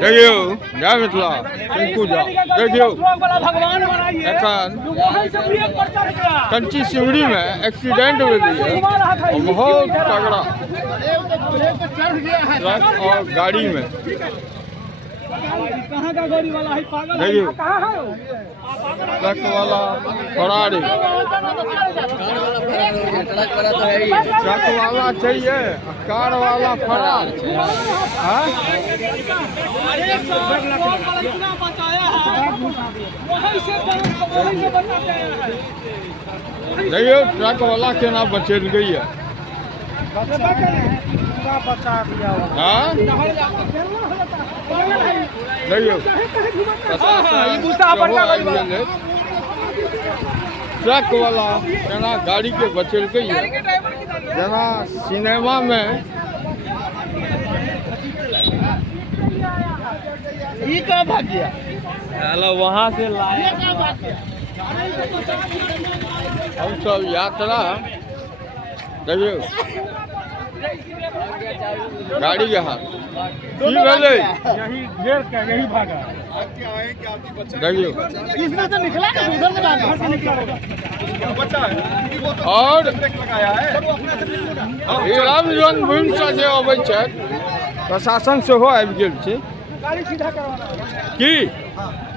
देखियो जय मिथिला टिंकू जा देखियो कंची सिमड़ी में एक्सीडेंट हुई है और बहुत तगड़ा ट्रक और गाड़ी में कहाँ का गाड़ी वाला है पागल देखियो ट्रक वाला फरार है। ट्रक वाला चाहिए कार वाला फरार। हाँ? देखियो ट्रक वाला के ना बचेल गई है। हाँ देखियो ट्रक वाला जना गाड़ी के बचेल गई है। जना सिनेमा में ये कहाँ भाग गया? चलो वहाँ से लाया। हम सब यात्रा देखियो गाड़ी के हाथ यही घेर के यही भागा। देखियो इसमें से निकला ना उधर से भागा। और राम जन्मभूमि से जे अबै छै प्रशासन सेहो आबि गेल छै। गाड़ी सीधा करवाना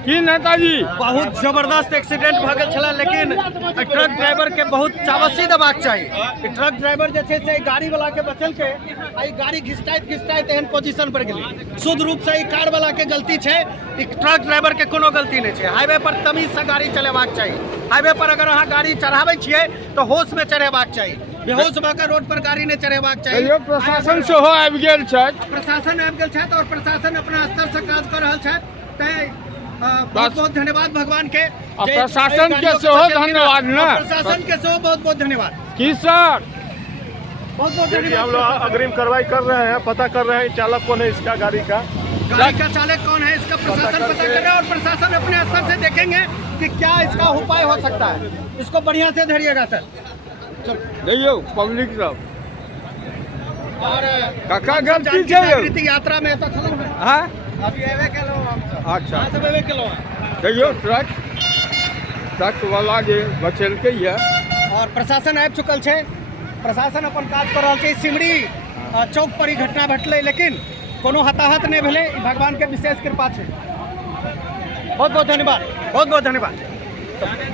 की नेताजी बहुत जबरदस्त एक्सीडेंट भ गेल छला, लेकिन ट्रक ड्राइवर के बहुत चावसी देबाक चाही। ट्रक ड्राइवर जे छै से गाड़ी वाला के बचल के आई गाड़ी घिसटाइत एहन पोजीशन पर गेली। शुद्ध रूप से ई कार वाला के गलती छै, ई ट्रक ड्राइवर के कोनो गलती नहीं छै। हाईवे पर तमीज से गाड़ी चलेबाक चाही। हाईवे पर अगर अहाँ गाड़ी चढ़ाबै छियै तो होश में चढ़ेबाक चाही, बेहोश भऽ के रोड पर गाड़ी नहीं चढ़ेबाक चाही। प्रशासन सेहो आबि गेल छथि। प्रशासन आबि गेल छथि और प्रशासन अपना स्तर से काज कर रहल छथि। तैं बहुत बहुत धन्यवाद भगवान के। प्रशासन के सेहो धन्यवाद ना। प्रशासन के सेहो बहुत बहुत धन्यवाद। की सर बहुत बहुत हम धन्यवाद। लोग अग्रिम कार्रवाई कर रहे हैं, पता कर रहे हैं चालक कौन है इसका गाड़ी का। गाड़ी का चालक कौन है इसका प्रशासन पता कर रहा है और प्रशासन अपने स्तर से देखेंगे कि क्या इसका उपाय हो सकता है। इसको बढ़िया से धरिएगा सर। देखियो पब्लिक सब और काका गलती छै यौ। जागृति यात्रा में तो खत्म है। हाँ अभी एवे के लो हम सब। अच्छा यहाँ से एवे के लो। देखियो ट्रक वाला जे बचेलकै ये और प्रशासन आबि चुकल छै। प्रशासन अपन काज कर रहल छै। सिमरी चौक पर ई घटना घटलै, लेकिन कोनो हताहत नहीं भेलै। ई भगवान के विशेष कृपा छै। बहुत बहुत धन्यवाद, बहुत बहुत धन्यवाद।